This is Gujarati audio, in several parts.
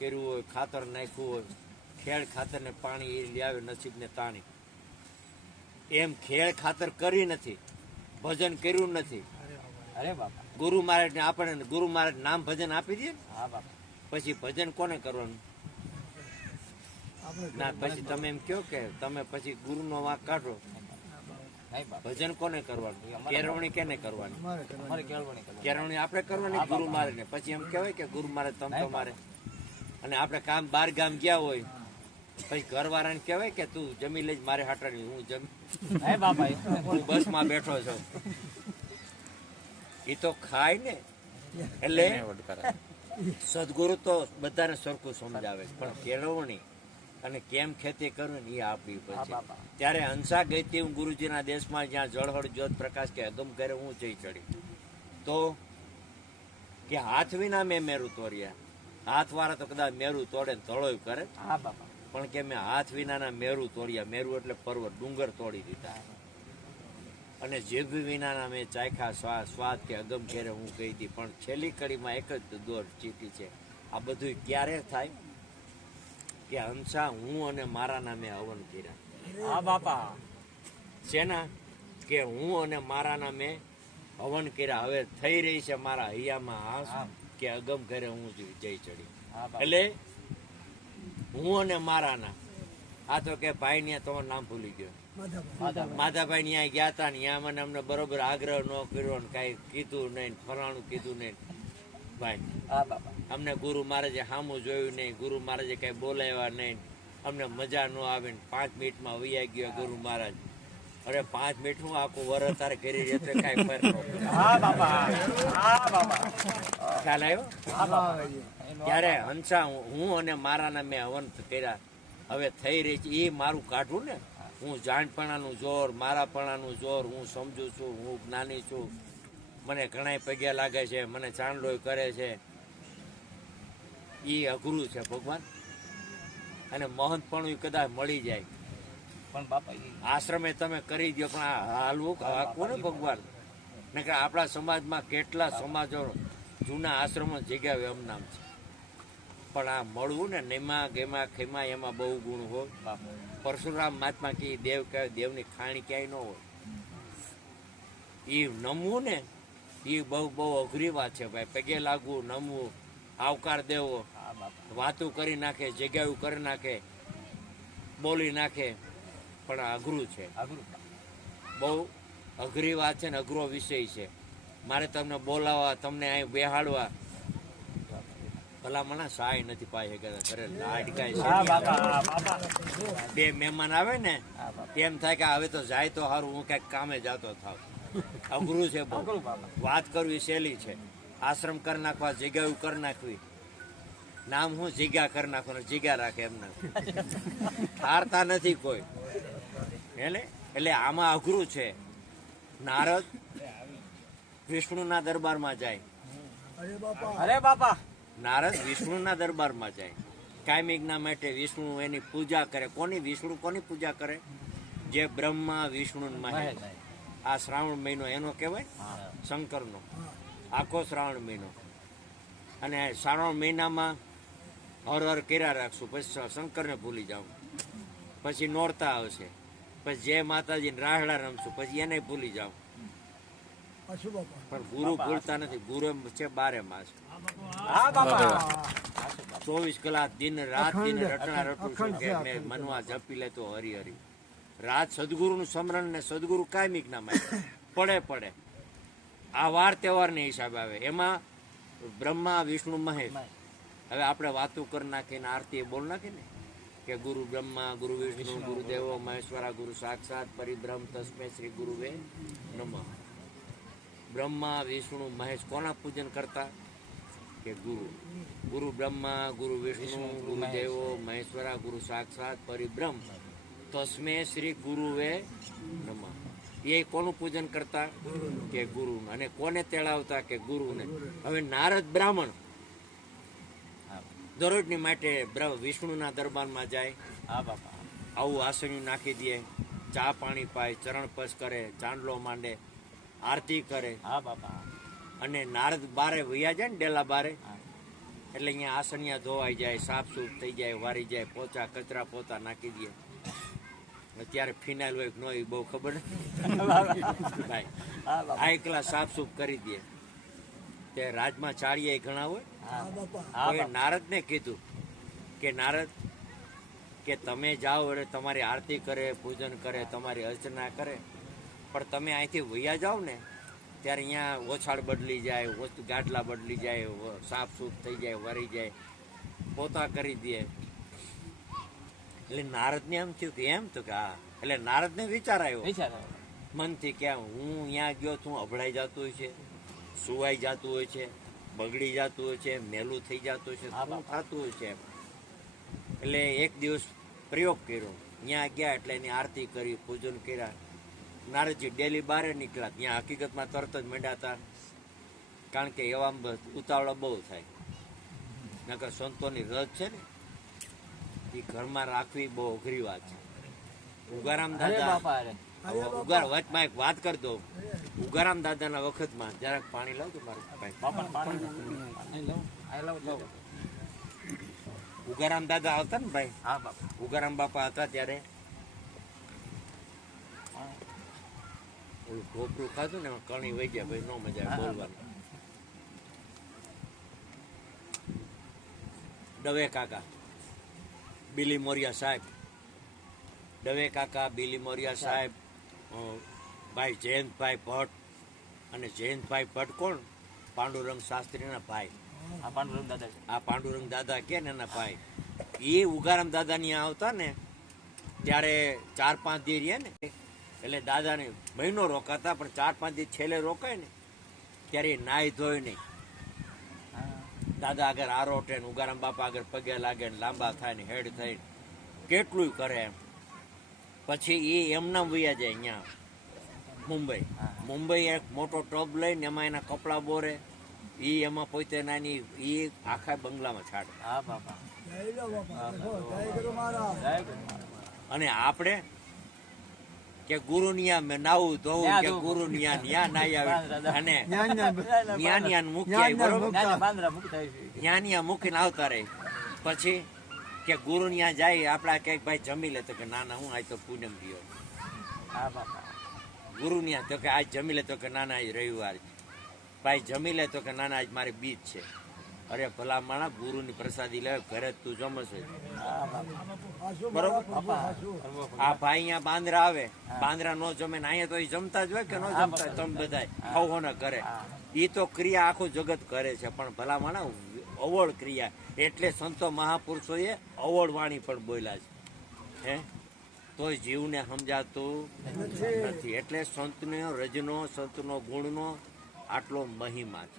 કર્યું હોય, ખાતર નાખ્યું હોય, ખેડ ખાતર ને પાણી એ લઈ આવે નસીબને તાણી. એમ ખેડ ખાતર કરી નથી, ભજન કર્યું નથી. અરે બાપા, ગુરુ મહારાજ ને આપણે ગુરુ મહારાજ નામ ભજન આપી દે. હા બાપા, પછી ભજન કોને કરવાનું? ના પછી તમે એમ કહો કે તમે પછી ગુરુ નો વાંક કાઢો. ભજન કોને કરવાનું? કેળવણી કેને કરવાની? કેળવણી આપણે કરવાની ગુરુ મહારાજ ને. પછી એમ કહેવાય કે ગુરુ મહારાજ તમ તમારે. અને આપણે કામ બાર ગામ ગયા હોય પછી ઘરવાળા ને કહેવાય કે તું જમી લેજ મારે હાટાની, હું જમી હું બસ માં બેઠો છું. એ તો ખાય ને. એટલે સદગુરુ તો બધાને સરખું સમજાવે, પણ કેળવણી અને કેમ ખેતી કરવી એ આપવી પછી. ત્યારે હંસા ગઈ હતી હું ગુરુજીના દેશમાં, જ્યાં જળહળ જ્યોત પ્રકાશ કે અગમ કરે હું જઈ ચડી. તો કે હાથ વિના મેં મેરું તોડ્યા. હાથ વાળા તો કદાચ મેરું તોડે ને તળોય કરે, પણ કે મેં હાથ વિનાના મેરું તોડ્યા. મેરું એટલે પર્વત, ડુંગર તોડી દીધા. અને જીભ વિનાના મેં ચાખ્યા સ્વાદ કે અગમ ઘેરે હું ગઈ હતી. પણ છેલ્લી કડીમાં એક જ દોર ચીટી છે. આ બધું ક્યારે થાય? કે હંસા હું અને મારા નામે હવન કર્યા. હા બાપા, શેના? કે હું અને મારા નામે હવન કર્યા. હવે થઈ રહી છે મારા હૈયામાં હાસ કે અગમ ઘરે હું જઈ ચડી. એટલે હું અને મારાના. આ તો કે ભાઈ ને તમારું નામ ભૂલી ગયો. માધાભાઈ ત્યાં ગયા હતા ને ત્યાં મને અમને બરોબર આગ્રહ ન કર્યો ને કઈ કીધું નહીં, ફલાણું કીધું નહીં. ભાઈ અમને ગુરુ મહારાજે સામું જોયું નહીં, ગુરુ મહારાજે કઈ બોલાવ્યા નહીં, અમને મજા ન આવે. 5 મિનિટમાં વૈયા ગયો ગુરુ મહારાજ. અરે 5 મિનિટ હું આખું વરસ તારે કરી રહી કઈ ફેર ન ખ્યાલ આવ્યો? ત્યારે હંસા હું અને મારાના મેં હવન કર્યા. હવે થઈ રહી છે એ મારું કાઢું ને. હું જાણપણાનું જોર, મારાપણાનું જોર, હું સમજુ છું, હું જ્ઞાની છું, મને ઘણા પગે લાગે છે, મને ચાંદલો કરે છે. એ અઘરું છે ભગવાન. અને મહંતપણું કદાચ મળી જાય પણ બાપા આશ્રમે તમે કરી દો, પણ આ હાલવું કોને ભગવાન? ને કે આપણા સમાજમાં કેટલા સમાજો જૂના આશ્રમો જગ્યા એમ નામ છે, પણ આ મળવું ને નેમા ગેમા ખેમા એમાં બહુ ગુણ હોય. પરશુરામ મહાત્મા કે દેવ કહે દેવની ખાણી ક્યાંય ન હોય. એ નમવું ને એ બહુ અઘરી વાત છે ભાઈ. પગે લાગવું, નમવું, આવકાર દેવો, વાતું કરી નાખે, જગ્યાઓ કરી નાખે, બોલી નાખે, પણ અઘરું છે. બહુ અઘરી વાત છે ને અઘરો વિષય છે. મારે તમને બોલાવવા, તમને અહીં બેહાડવા, ભલા મને સહાય નથી પાઈ ઘરે લાડકાય છે. 2 મહેમાન આવે ને એમ થાય કે હવે તો જાય તો સારું, હું કઈક કામે જતો થાવ. અઘરું છે બહુ. વાત કરવી સહેલી છે. આશ્રમ કરી નાખવા, જગ્યાઓ કરી નાખવી. નામ હું જગ્યા કરી નાખો ને જગ્યા રાખે એમને હારતા નથી કોઈ. એટલે આમાં અઘરું છે. નારદ વિષ્ણુના દરબારમાં જાય. અરે બાપા, નારદ વિષ્ણુના દરબારમાં જાય કાયમિકના માટે. વિષ્ણુ એની પૂજા કરે. કોની? વિષ્ણુ કોની પૂજા કરે? જે બ્રહ્મા વિષ્ણુ મહેશ. આ શ્રાવણ મહિનો એનો કહેવાય, શંકરનો આખો શ્રાવણ મહિનો. અને શ્રાવણ મહિનામાં હર હર કર્યા રાખશું, પછી શંકરને ભૂલી જાઉં. પછી નોરતા આવશે, પછી જય માતાજીને રાહડા રમશું, પછી એને ભૂલી જાઉં. પણ ગુરુ ભૂલતા નથી. ગુરુ છે 12 માસ. 24 કલાક દિન રાત દિન રટણા રટું છું કે મેં મનવા જપી લેતો હરી હરી. રાત સદગુરુનું સ્મરણ ને સદગુરુ કાયમિક ના પડે. આ વાર તહેવારને હિસાબે આવે. એમાં બ્રહ્મા વિષ્ણુ મહેશ. હવે આપણે વાતો કરી નાખીને આરતી બોલ નાખી ને કે ગુરુ બ્રહ્મા, ગુરુ વિષ્ણુ, ગુરુ દેવો મહેશ્વરા, ગુરુ સાક્ષાત પરિબ્રહ્મ તસ્મે શ્રી ગુરુવે નમઃ. બ્રહ્મા વિષ્ણુ મહેશ કોના પૂજન કરતા? કે ગુરુ. ગુરુ બ્રહ્મા, ગુરુ વિષ્ણુ, ગુરુ દેવો મહેશ્વરા, ગુરુ સાક્ષાત પરિબ્રહ્મ તસ્મે શ્રી ગુરુવે નમઃ. એ કોનું પૂજન કરતા? કે ગુરુ. અને કોને તેડાવતા? કે ગુરુને. હવે નારદ બ્રાહ્મણ દરરોજની માટે વિષ્ણુના દરબારમાં જાય. આવું આસન નાખી દે, ચા પાણી પાય, ચરણ સ્પર્શ કરે, ચાંદલો માંડે, આરતી કરે. અને નારદ બારે વૈયા જાય ને ડેલા બારે, એટલે અહીંયા આસનિયા ધોવાઈ જાય, સાફ સૂફ થઈ જાય, વારી જાય, પોચા કચરા પોતા નાખી દે. અત્યારે ફિનાઇલ હોય ન હોય બહુ ખબર નથી ભાઈ. હા બાપા. આ એકલા સાફ સૂફ કરી દે. તે રાજમાં ચાળીએ ઘણા હોય. હા તો એ બાપા. નારદને કીધું કે નારદ કે તમે જાઓ એટલે તમારી આરતી કરે, પૂજન કરે, તમારી અર્ચના કરે, પણ તમે અહીંથી વૈયા જાઓ ને ત્યારે અહીંયા ઓછાળ બદલી જાય, ગાડલા બદલી જાય, સાફ સૂફ થઈ જાય, વરી જાય, પોતા કરી દે. એટલે નારદને એમ થયું કે એમ તો કે હા. એટલે નારદને વિચાર આવ્યો વિચાર આવ્યો. મનથી કે હું અહીંયા ગયો છું, અભડાઈ જતું હોય છે, સુવાઈ જતું હોય છે, બગડી જતું હોય છે, મેલું થઈ જતું હોય છે, હા શું બાપા. થતું હોય છે. એટલે એક દિવસ પ્રયોગ કર્યો. ત્યાં ગયા એટલે એની આરતી કરી, પૂજન કર્યા. નારદજી ડેલી બહાર નીકળ્યા. ત્યાં હકીકતમાં તરત જ મંડ્યા હતા, કારણ કે એવા ઉતાવળા બહુ થાય. નકર સંતોની રજ છે ને એ ઘરમાં રાખવી બહુ અઘરી વાત છે. ઉગારામ અરે દાદા બાપા અરે. ઉગાર વચમાં એક વાત કરી દઉં. ઉગારામ દાદાના વખતમાં જરાક પાણી લાવજો મારું ભાઈ. બાપાને પાણી લઉં. આ લઉં. ઉગારામ દાદા આવતા ને ભાઈ, હા બાપા. ઉગારામ બાપા હતા ત્યારે ઓલું ઢોકરું ખાધું ને એમાં કણી વહી ગયા ભાઈ, નો મજા આવે બોલવાની. દવે કાકા, બિલી મોરિયા સાહેબ, દવે કાકા, બિલી મોરિયા સાહેબ, ભાઈ જયંતભાઈ ભટ્ટ. અને જયંતભાઈ ભટ્ટ કોણ? પાંડુરંગ શાસ્ત્રીના ભાઈ. આ પાંડુરંગ દાદા છે. આ પાંડુરંગ દાદા કે ને એના ભાઈ. એ ઉગારામ દાદા ની આવતા ને ત્યારે 4-5 દી રહ્યા ને એટલે દાદાને મહિનો રોકાતા, પણ 4-5 દી છેલ્લે રોકાય ને ત્યારે એ નાહી ધોય નહીં. દાદા આગળ આરોટે ને ઉગારામ બાપા આગળ પગે લાગે ને લાંબા થાય ને હેડ થઈ કેટલું કરે એમ. પછી એ એમના વયા જાય અહીંયા મુંબઈ. મુંબઈ એક મોટો ટબ લઈને એમાં એના કપડાં બોરે, એ એમાં પોતે નાની એ આખા બંગલામાં છાડે. હા બાપા. જય બાપા. જય ગુરુ મહારાજ. જય ગુરુ મહારાજ. અને આપણે કે ગુરુ નિયા મેં નાવું ધોવું કે ગુરુ નિયા ન્યા નાઈ આવે અને ન્યા મૂકી આવી, બરોબર. નાના બાંદરા મૂકતા હોય છે. ન્યા મૂકીને આવતા રહે. પછી કે ગુરુ ન્યા જાય આપડા કઈક ભાઈ જમી લે, તો કે ના ના હું આજ તો પૂનમ ગયો. હા બાપા. ગુરુ ન્યા તો કે આજ જમી લે, તો કે ના ના આજ રવિવાર છે. ભાઈ જમી લે, તો કે ના ના આજ મારી બીજ છે. અરે ભલા માણા, ગુરુની પ્રસાદી લે ઘરે જ તું જમશે. હા બાપા. હાસુ બરોબર. બાપા, હાસુ. આ ભાઈ અહીંયા બાંદરા આવે, બાંદરા નો જમે ને અહીંયા તો એ જમતા જ હોય કે ન જમતા હોય? તમે બધા ખાવ ને કરે. એ તો ક્રિયા આખું જગત કરે છે, પણ ભલા માણા અવળ ક્રિયા. એટલે સંતો મહાપુરુષોએ અવળ વાણી પણ બોલ્યા છે. હે તોય જીવને સમજાતું નથી. એટલે સંતનો રજનો, સંતનો ગુણનો આટલો મહિમા છે.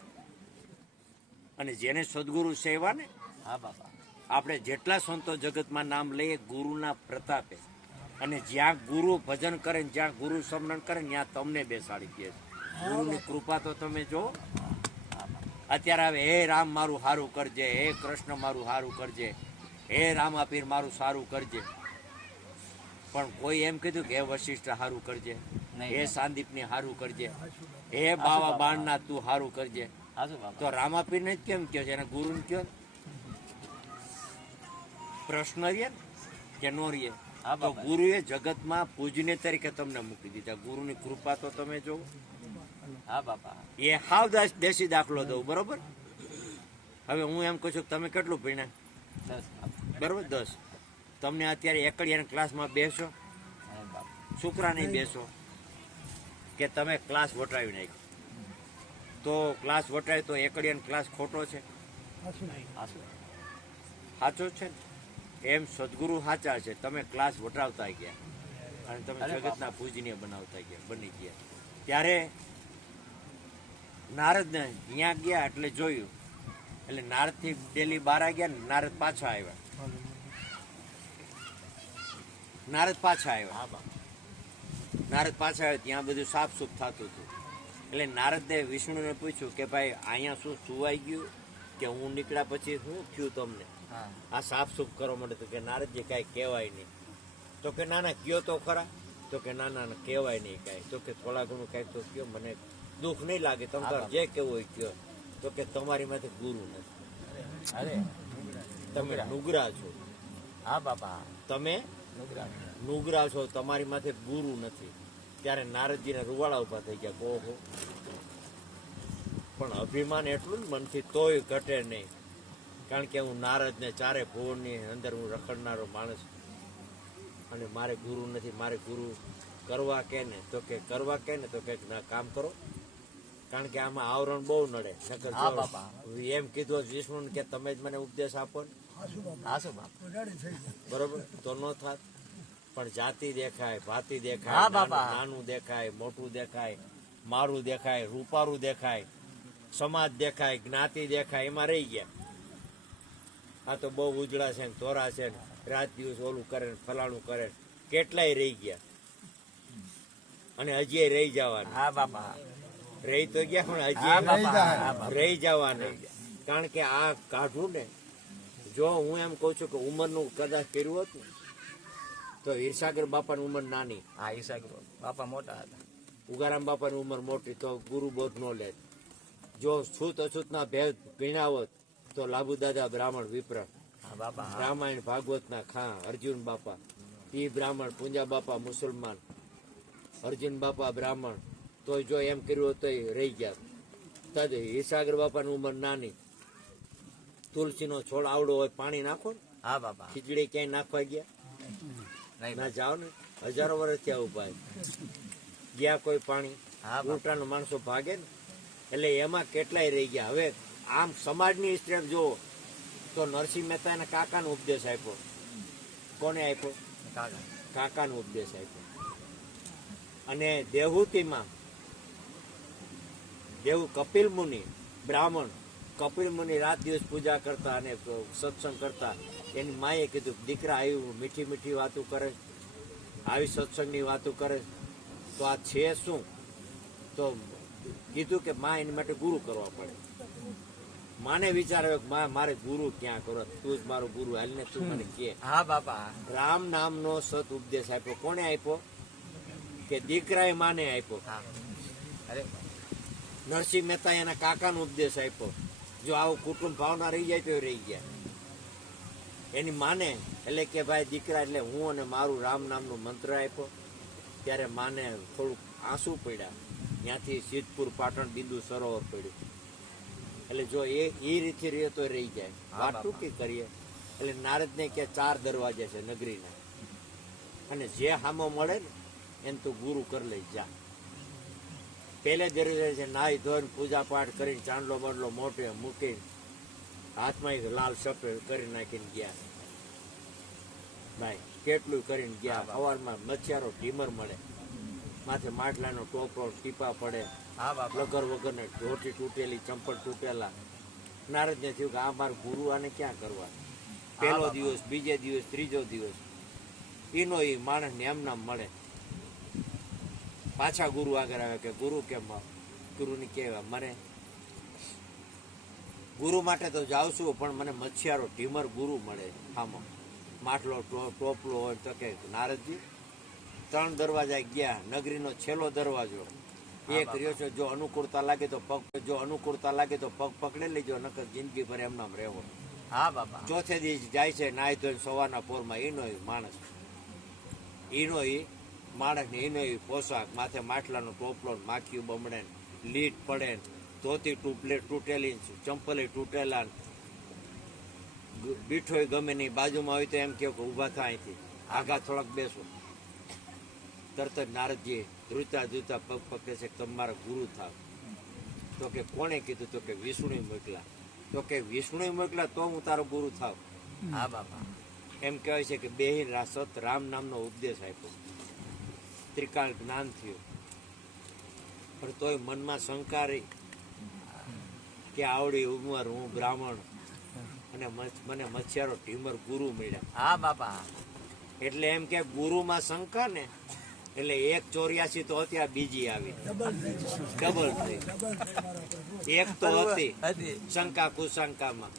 અને જેને સદગુરુ સેવા ને, હા બાપા. આપણે જેટલા સંતો જગતમાં નામ લઈએ ગુરુના પ્રતાપે. અને જ્યાં ગુરુ ભજન કરે ને જ્યાં ગુરુ સ્મરણ કરે ને ત્યાં તમને બેસાડી દે છે. ગુરુની કૃપા તો તમે જો. અત્યારે હવે હે રામ મારું સારું કરજે, હે કૃષ્ણ મારું સારું કરજે, હે રામાપીર મારું સારું કરજે. પણ કોઈ એમ કીધું કે હે વશિષ્ઠ સારું કરજે, નહીં. હે સાંદીપની સારું કરજે, હે બાવા બાણના તું સારું કરજે. હા શું બાપા. તો રામાપીર ને જ કેમ કહો છે, એને ગુરુ ને કહો? પ્રશ્ન રે કે નો રે? હા તો બાપા. ગુરુએ જગતમાં પૂજ્ય તરીકે તમને મૂકી દીધા. ગુરુની કૃપા તો તમે જો. હા બાપા. એ હાવ દેશી દાખલો દઉં, બરોબર. હવે હું એમ કહું છું કે તમે કેટલું ભણ્યા? 10 બાપા. બરોબર 10. તમને અત્યારે એકડિયાના ક્લાસમાં બેસો, અરે બાપા. છોકરા નહીં બેસો કે તમે ક્લાસ વટાવી નાખ્યો, તો ક્લાસ વટાય તો એકડિયાનો ક્લાસ ખોટો છે? હાસુ. હા શું. સાચો છે ને? એમ સદગુરુ સાચા છે. તમે ક્લાસ વટાવતા ગયા અને તમે અરે જગતના પૂજનીય બનાવતા ગયા, બની ગયા. ત્યારે નારદને ત્યાં ગયા એટલે જોયું. એટલે નારદથી ડેલી બહાર ગયા ને નારદ પાછા આવ્યા. નારદ પાછા આવ્યા. હા બાપા. નારદ પાછા આવ્યા ત્યાં બધું સાફ સુફ થતું હતું. એટલે નારદે વિષ્ણુને પૂછ્યું કે ભાઈ અહીંયા શું સુવાઈ ગયું કે હું નીકળ્યા પછી શું થયું તમને? હા. આ સાફ સુફ કરવા માટે. તો કે નારદજી કાંઈ કહેવાય નહીં. તો કે ના ના કયો તો ખરા. તો કે ના ના કહેવાય નહીં કાંઈ. તો કે થોડા ઘણું કાંઈક તો કયો, મને દુઃખ નહીં લાગે. તમે તાર જે કેવું હોય કયો. તો કે તમારી માથે ગુરુ નથી. અરે તમે નુગરા છો, હા બાપા તમે નુગરા નુગરા છો, તમારી માથે ગુરુ નથી. ત્યારે નારદજીને રૂવાડા ઉભા થઈ ગયા. ઓહો, પણ અભિમાન એટલું જ મનથી તોય ઘટે નહીં. કારણ કે હું નારદને ચારે ભુવનની અંદર હું રખડનારો માણસ, અને મારે ગુરુ નથી. મારે ગુરુ કરવા કે ને તો કે કરવા કે ને તો કે ના કામ કરો. કારણ કે આમાં આવરણ બહુ નડે. નકર હા જો બાપા. એમ કીધું વિષ્ણુ કે તમે જ મને ઉપદેશ આપો ને, હાસુ બાપા હા શું બાપા રેડી થઈ ગયા બરોબર તો ન થાત. પણ જાતિ દેખાય, ભાતિ હા દેખાય, બાપા. નાનું દેખાય, મોટું દેખાય, મારું દેખાય, રૂપારું દેખાય, સમાજ દેખાય, જ્ઞાતિ દેખાય, એમાં રહી ગયા. આ તો બહુ ઉજળા છે ને તોરા છે ને રાત દિવસ ઓલું કરે ને ફલાણું કરે ને, કેટલાય રહી ગયા અને હજી રહી જવાના. હા બાપા રહી તો ગયા પણ હા હજી બાપા હા બાપા રહી જવાના. કારણ કે આ કાઢું ને, જો હું એમ કહું છું કે ઉંમરનું કદાચ કર્યું હોત ને તો હીરસાગર બાપાની ઉંમર નાની, હા ઈસા બાપા મોટા હતા. ઉગારામ બાપાની ઉંમર મોટી, તો ગુરુ બોધ નો લે. જો છૂત અછૂતના ભેદ ભીણા હોત તો લાભુ દાદા બ્રાહ્મણ વિપ્ર, હા બાપા હા રામાયણ ભાગવતના ખાં અર્જુન બાપા ઈ બ્રાહ્મણ, પૂંજા બાપા મુસલમાન, અર્જુન બાપા બ્રાહ્મણ, તો જો એમ કર્યું હોત તો રહી ગયા. તદ હીરસાગર બાપાની ઉંમર નાની, તુલસીનો છોડ આવડો હોય પાણી નાખો ને, હા બાપા ખીચડી ક્યાંય નાખવા ગયા નહીં ના જાઓ ને, હજારો વર્ષ થયા ઉભા ગયા કોઈ પાણી. હા બાપા ઉલટાનો માણસો ભાગે ને, એટલે એમાં કેટલાય રહી ગયા. હવે આમ સમાજની સ્ટેપ જુઓ તો નરસિંહ મહેતાના કાકાનો ઉપદેશ આપ્યો. કોને આપ્યો? કાકા કાકાનો ઉપદેશ આપ્યો. અને દેહૂતીમાં દેવ કપિલ મુનિ બ્રાહ્મણ, કપિલ મુનિ રાત દિવસ પૂજા કરતા અને સત્સંગ કરતા. એની માએ કીધું દીકરા આવ્યું મીઠી મીઠી વાતો કરે, આવી સત્સંગની વાતો કરે, તો આ છે શું? તો કીધું કે માં એની માટે ગુરુ કરવા પડે. માને વિચાર આવ્યો કે માં મારે ગુરુ ક્યાં કરો, તું જ મારો ગુરુ, હાલને તું મને કે. હા બાપા રામ નામનો સત ઉપદેશ આપ્યો. કોને આપ્યો? કે દીકરાએ માને આપ્યો. હા અરે નરસિંહ મહેતા એના કાકાનો ઉપદેશ આપ્યો. જો આવું કુટુંબ ભાવના રહી જાય તો એ રહી ગયા. એની માને એટલે કે ભાઈ દીકરા એટલે હું અને મારું રામ નામનો મંત્ર આપ્યો. ત્યારે માને થોડુંક આંસુ પડ્યા. ત્યાંથી સિદ્ધપુર પાટણ બિંદુ સરોવર પડ્યું. એટલે જો એ રીતે રહે તો રહી જાય. હા, વાત બાપા. ટૂંકી કરીએ એટલે નારદને કે 4 દરવાજા છે નગરીના, અને જે હામો મળે ને એને તું ગુરુ કરી લઈ જા. પહેલે દરવાજે છે નાહી ધોઈને પૂજા પાઠ કરીને ચાંદલો બંડલો મોટે મૂકીને હાથમાં એક લાલ સફેદ કરી નાખીને ગયા. ભાઈ કેટલું કરીને ગયા. સવારમાં મચ્છારો ઢીમર મળે, માથે માટલાનો ટોપરો ટીપા પડે, હા બાપા લગર વગરને ધોતી તૂટેલી, ચંપલ તૂટેલા. નારદને થયું કે આ મારું ગુરુ આને ક્યાં કરવા. પહેલો બાપા. દિવસ, બીજે દિવસ, ત્રીજો દિવસ એનો એ માણસને એમ નામ મળે. પાછા ગુરુ આગળ આવે કે ગુરુ કેમ? ગુરુને કહેવા મને ગુરુ માટે તો જાઉં છું પણ મને મચ્છિયારો ઢીમર ગુરુ મળે. આમાં માટલો ટોપલો હોય તો કે નારદજી 3 દરવાજા ગયા. નગરીનો છેલ્લો દરવાજો એક રહ્યો છે. જો અનુકૂળતા લાગે તો પગ પકડી લેજો, નકર જિંદગી ભર એમ નામ રહેવો. હા બાપા ચોથે દિવસ જાય છે નાહી ધોઈને સવારના પોરમાં. એનો માણસ, એનો માણસને એનો પોશાક, માથે માટલાનો ટોપલો, માખીયું બમડે, લીટ પડે, ધોતી તૂટેલી, ચંપલે તૂટેલા, બીઠોય ગમે નહીં. બાજુમાં હોય તો એમ કે ઊભા થાય અહીંથી, આગા થોડાક બેસો. તરત જ નારદજી ધ્રુતા ધ્રુતા પગ પકડે છે, તમારા ગુરુ થાવ. તો કે કોણે કીધું? તો કે વિષ્ણુ મોકલા. તો કે વિષ્ણુ મોકલા તો હું તારો ગુરુ થાવ? હા બાપા એમ કહેવાય છે કે બેહીન સત રામ નામનો ઉપદેશ આપ્યો, ત્રિકાળ જ્ઞાન થયું. પણ તોય મનમાં શંકા રહી કે આવડી ઉંમર, હું બ્રાહ્મણ અને મને મચ્છિયારો ઢીમર ગુરુ મળ્યા. હા બાપા એટલે એમ કે ગુરુમાં શંકા ને, એટલે 184 તો હતી, આ બીજી આવી, ડબલ થઈ ગયું. ડબલ થઈ. ડબલ થઈ મારા પ્રભુ. એક તો હતી હતી શંકા કુશંકામાં,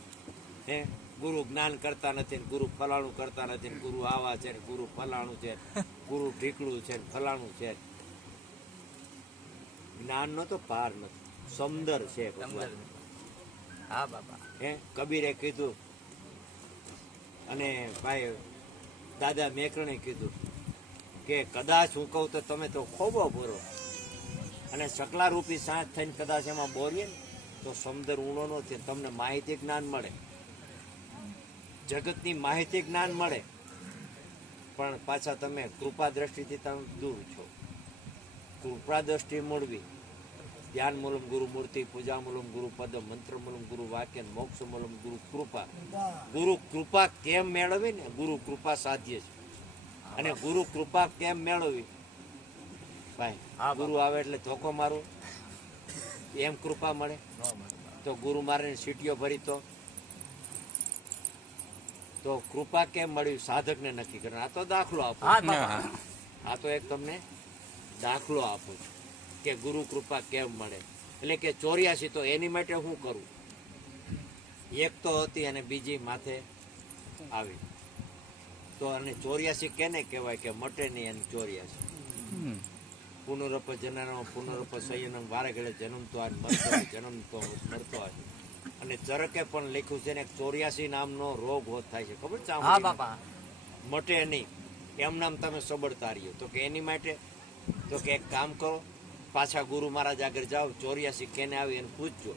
હે ગુરુ જ્ઞાન કરતા નથી ને ગુરુ ફલાણું કરતા નથી ને ગુરુ આવા છે ને ગુરુ ફલાણું છે, ગુરુ ઢીકડું છે ને ફલાણું છે. જ્ઞાનનો તો પાર નથી, સમદર છે ભગવાન. હા બાપા. હે કબીરે કીધું અને ભાઈ દાદા મેકરણે કીધું કે કદાચ હું કહું તો તમે તો ખોબો બોરો અને સકલા રૂપી સાંજ થઈને કદાચ એમાં બોરીએ ને તો સમુદ્ર ઊંડો નો થાય, તમને માહિતી જ્ઞાન મળે, જગતની માહિતી જ્ઞાન મળે, પણ પાછા તમે કૃપા દ્રષ્ટિથી તમે દૂર છો. કૃપા દ્રષ્ટિ મૂળવી ધ્યાન મૂલમ ગુરુ મૂર્તિ, પૂજા મૂલમ ગુરુ પદ, મંત્ર મૂલમ ગુરુ વાક્ય, મોક્ષ મૂલમ ગુરુ કૃપા. ગુરુ કૃપા કેમ મેળવી ને ગુરુ કૃપા સાધ્ય છે. અને ગુરુ કૃપા કેમ મેળવવી ભાઈ, હા, ગુરુ આવે એટલે ધોકો મારો એમ કૃપા મળે? નો મળે. તો ગુરુ મારીને સીટીઓ ભરી તો કૃપા કેમ મળ્યું સાધકને નક્કી કરે. આ તો દાખલો આપો, હા બાપા. આ તો એક તમને દાખલો આપું છું કે ગુરુ કૃપા કેમ મળે. એટલે કે 84 તો એની માટે શું કરું? એક તો હતી અને બીજી માથે આવી. તો અને 84 કેને કહેવાય કે મટે નહીં એની 84. પુનરપ જનનમ પુનરપ સંયનમ, વારે ઘડે જન્મતો હોય મરતો હોય, જન્મતો મરતો હોય. અને ચરકે પણ લખ્યું છે ને 84 નામનો રોગ હોત થાય છે, ખબર છે? હા બાપા. મટે નહીં એમ નામ તમે સબળતા રહ્યો. તો કે એની માટે તો કે એક કામ કરો, પાછા ગુરુ મહારાજ આગળ જાઓ, 84 કેને આવી એને પૂછજો,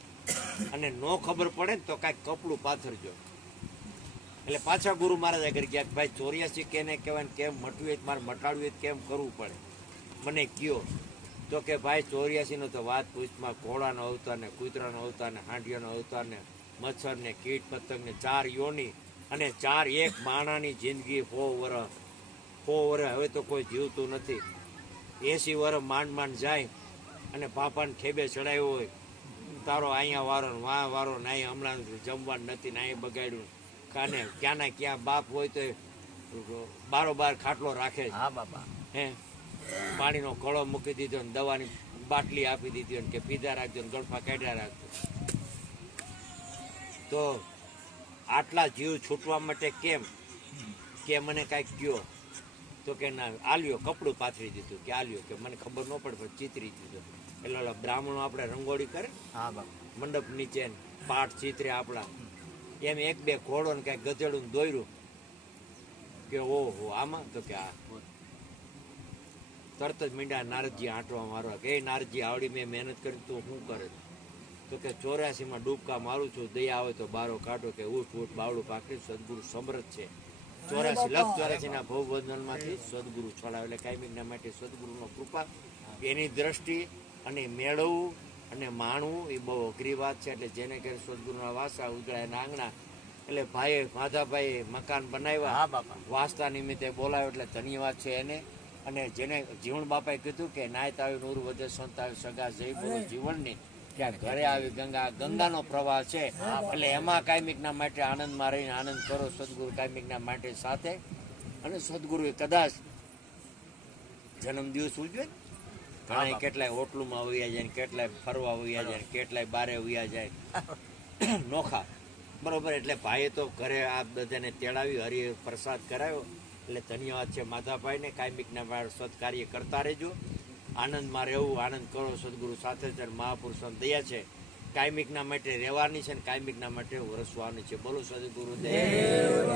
અને નો ખબર પડે ને તો કાંઈક કપડું પાથરજો. એટલે પાછા ગુરુ મહારાજ આગળ ગયા, ભાઈ 84 કેને કહેવાય ને કેમ મટવું હોય, મારે મટાડવું હોય કેમ કરવું પડે મને કયો. તો કે ભાઈ 84 નો તો વાત પૂછમાં ઘોડાનો અવતાર ને, કૂતરાનો અવતાર ને, હાંડિયાનો અવતાર ને, મચ્છર ને, કીટ પતંગ ને, 4 યોની અને 4 એક માણાની જિંદગી 100 વર્ષ. 100 વર્ષ હવે તો કોઈ જીવતું નથી. 80 વર્ષ માંડ માંડ જાય અને પાપાને ઠેબે ચડાવ્યો હોય, તારો અહીંયા વારો ને વાં વારો ને અહીં હમણાં જમવાનું નથી ને અહીં બગાડ્યું કાને ક્યાંના ક્યાં બાપ હોય તો બારોબાર ખાટલો રાખે છે. હા બાપા. હે પાણીનો કળો મૂકી દીધો ને દવાની બાટલી આપી દીધી ને કે પીધા રાખજો ને ગળફા કાઢ્યા રાખજો. તો આટલા જીવ છૂટવા માટે કેમ કે મને કાંઈક કયો. તો કે ના આલ્યો કપડું પાથરી દીધું કે આલ્યો કે મને ખબર ન પડે પણ ચિતરી દીધું. એટલે ઓલા બ્રાહ્મણો આપણે રંગોળી કરે હા બાપા. મંડપ નીચે ને પાઠ ચિત્રે આપણા, એમ 1-2 ઘોડો ને કાંઈક ગધેડું દોર્યું કે ઓહો આમાં. તો કે આ તરત જ મીંડા નારદજી આંટવા મારવા કે એ નારદજી આવડી મેં મહેનત કરી તું શું કરે? તો કે 84 ડૂબકા મારું છું, દયા આવે તો બારો કાઢો કે ઉઠ ઉઠ બાવડું પાકડી, સદગુરુ સમરથ છે. 84 ના ભવબંધનમાંથી સદગુરુ છોડાવે. એટલે કાયમિકના માટે સદગુરુનો કૃપા એની દ્રષ્ટિ અને મેળવવું અને માણવું એ બહુ અઘરી વાત છે. એટલે જેને કહે સદગુરુના વાસા ઉજળાયના આંગણા. એટલે ભાઈએ માધાભાઈએ મકાન બનાવ્યા, હા બાપા. વાસ્તા નિમિત્તે બોલાવ્યો એટલે ધન્યવાદ છે એને. અને જેને જીવણ બાપાએ કીધું કે નાયત આવી નૂર વધે, સંત આવી સગા, જય બોલો જીવનની, ત્યાં ઘરે આવી ગંગા. ગંગાનો પ્રવાહ છે એટલે એમાં કાયમિકના માટે આનંદમાં રહીને આનંદ કરો. સદગુરુ કાયમિકના માટે સાથે. અને સદગુરુએ કદાચ જન્મદિવસ ઉજવે ને, ઘણા કેટલાય હોટલુમાં વયા જાય ને, કેટલાય ફરવા વયા જાય ને, કેટલાય બારે વયા જાય નોખા, બરોબર. એટલે ભાઈએ તો ઘરે આ બધાને તેડાવી હરિ પ્રસાદ કરાવ્યો. એટલે ધન્યવાદ છે માધાભાઈને. કાયમિકના સત્કાર્ય કરતા રહેજો, આનંદમાં રહેવું, આનંદ કરો. સદગુરુ સાથે છે, મહાપુરુષોની દયા છે. કાયમિકના માટે રહેવાની છે ને કાયમિકના માટે વરસવાની છે. બોલો સદગુરુ દેવ.